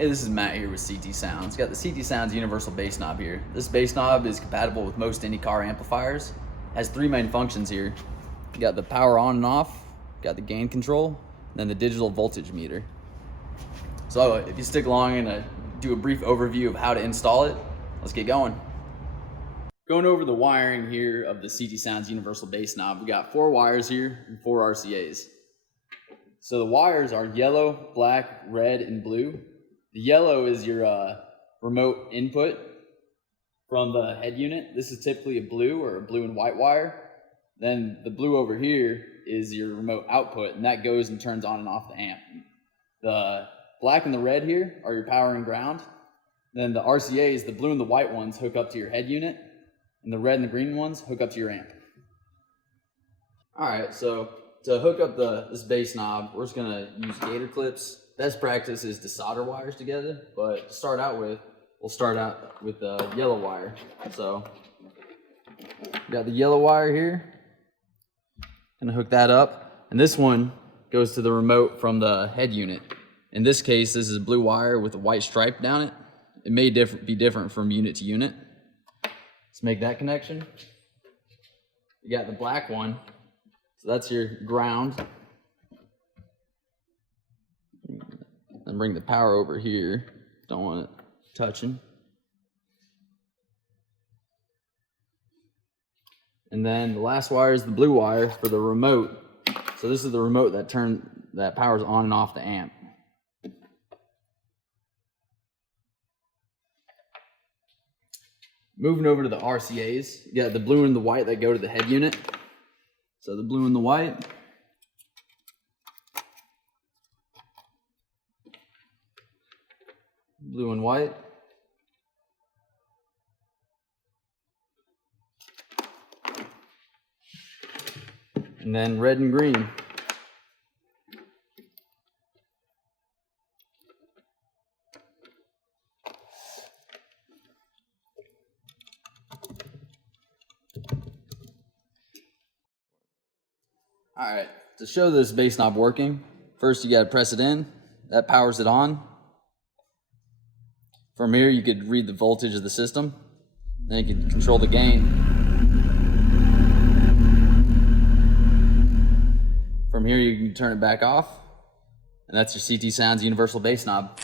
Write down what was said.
Hey, this is Matt here with CT Sounds. Got the CT Sounds universal bass knob here. This bass knob is compatible with most any car amplifiers. Has three main functions here. You got the power on and off, got the gain control, and then the digital voltage meter. So if you stick along, I'm gonna do a brief overview of how to install it. Let's get going. Going over the wiring here of the CT Sounds universal bass knob, we got 4 wires here and 4 RCAs. So the wires are yellow, black, red, and blue. The yellow is your remote input from the head unit. This is typically a blue or a blue and white wire. Then the blue over here is your remote output, and that goes and turns on and off the amp. The black and the red here are your power and ground. Then the RCAs, the blue and the white ones, hook up to your head unit, and the red and the green ones hook up to your amp. All right, so to hook up this bass knob, we're just gonna use gator clips. Best practice is to solder wires together, but to start out with, we'll start out with the yellow wire. So, got the yellow wire here. Gonna hook that up, and this one goes to the remote from the head unit. In this case, this is a blue wire with a white stripe down it. It may be different from unit to unit. Let's make that connection. You got the black one, so that's your ground. And bring the power over here. Don't want it touching. And then the last wire is the blue wire for the remote. So this is the remote that powers on and off the amp. Moving over to the RCAs, you got the blue and the white that go to the head unit. So the blue and the white. Blue and white. And then red and green. All right, to show this bass knob working, first you gotta press it in. That powers it on. From here, you could read the voltage of the system. Then you can control the gain. From here, you can turn it back off. And that's your CT Sounds universal bass knob.